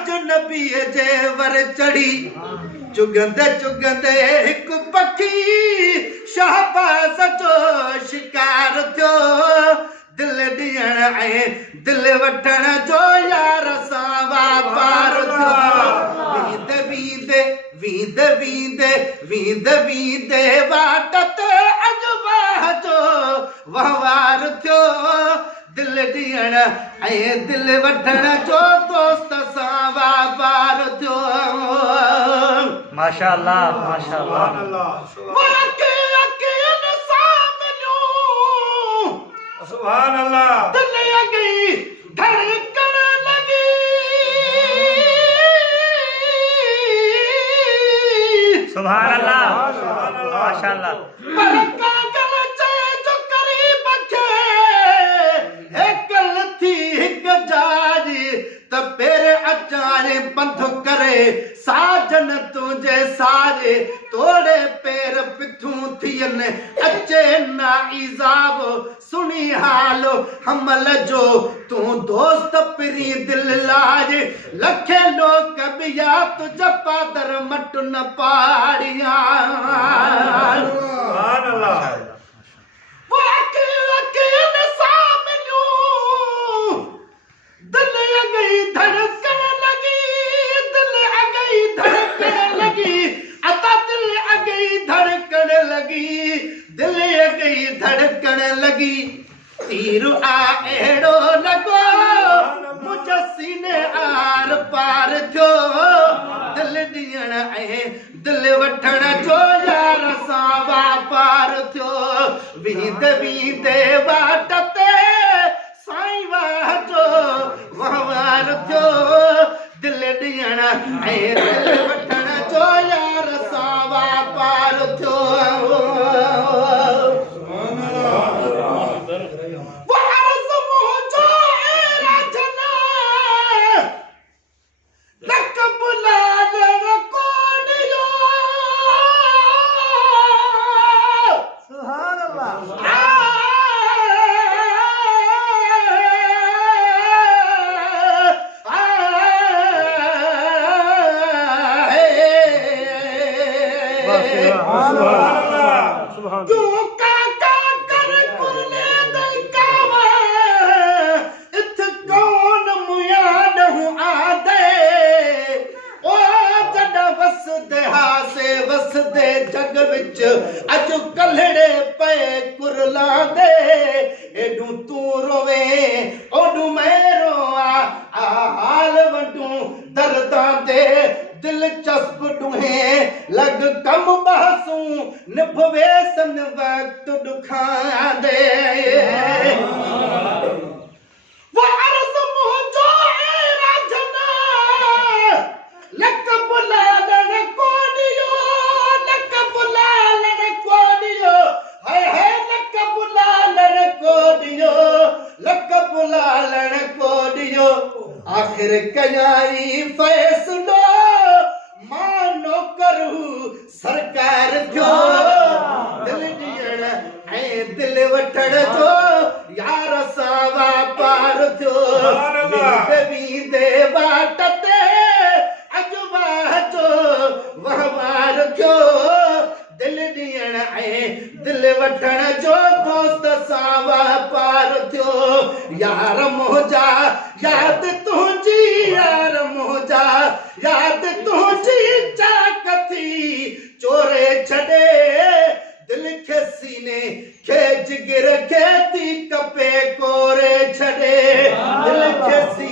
अजनबी जे वर चढ़ी चुगंदे चुगंदे एक पखी शहबाज जो शिकार थियो दिल ॾियण ऐं दिल वठण जो यार सां वापार थियो वींदे वींदे वींदे वींदे वींदे वाट ते अजवाह जो वहवार थियो दिल ॾियण ऐं दिल वठण जो दोस्त सां वापार थियो माशाअल्लाह माशाअल्लाह सुभान अल्लाह दिल लगी धड़कन लगी सुभान अल्लाह माशाअल्लाह बरका गल चे जो करीब के एकल थी हिक जाजी त पेरे अचारे पंथ करे साजन तुझे सारे तोड़े पैर पिथू थियन अचे ना इजाब सुनी हालो हमल जो तू दोस्त पिरी दिल लाज लखे लोग बिया तुझ पादर मट न पाड़िया सुभान अल्लाह दिल अगई धड़कन लगी दिल अगई धड़कन लगी अता दिल अगई धड़कन लगी दिल अगई धड़कन लगी तीर आ एड़ो लगो मुझ सीने आर पार थियो दिल ॾियण ऐं दिल वठण जो यार सां वापार थियो वींदे वींदे वाट ते साईं वाह जो वहवार थियो दिल ॾियण ऐं दिल वठण जो यार सां वापार थियो वारस मुंहिंजो ए राजना लक बुलालण कोडियो सुभान अल्लाह सुभान तू काका कर कुरले दैकावा इत कौन मुया नहु आदे ओ जड वसदे हासे वसदे जग विच अज कलड़े पे कुरला दे एडू तू रोवे ओडू मैं रोआ आ हाल वडू दर्दां दे दिलचस्प ढूंढे लग कम बहसूं निभवे सन वक्त दुखा दे वारस मुंहिंजो ए राजना लक बुलालण कोडियो लक बुलालण कोडियो हाय हाय लक बुलालण कोडियो लक बुलालण कोडियो आखिर कयाई फैसलो मानो करू सरकार जो दिल ॾियण ऐं दिल वठण जो यार सां वापार थियो वींदे वींदे वाट ते अजवाह जो वहवार थियो दिल ॾियण ऐं दिल वठण जो दोस्त सां वापार थियो यार मोजा याद तुंहिंजी यार मोजा याद तुंहिंजी चाक थी चोरे छॾे दिल खे सीने खे जिगर खे थी कपे कोरे छॾे दिल खे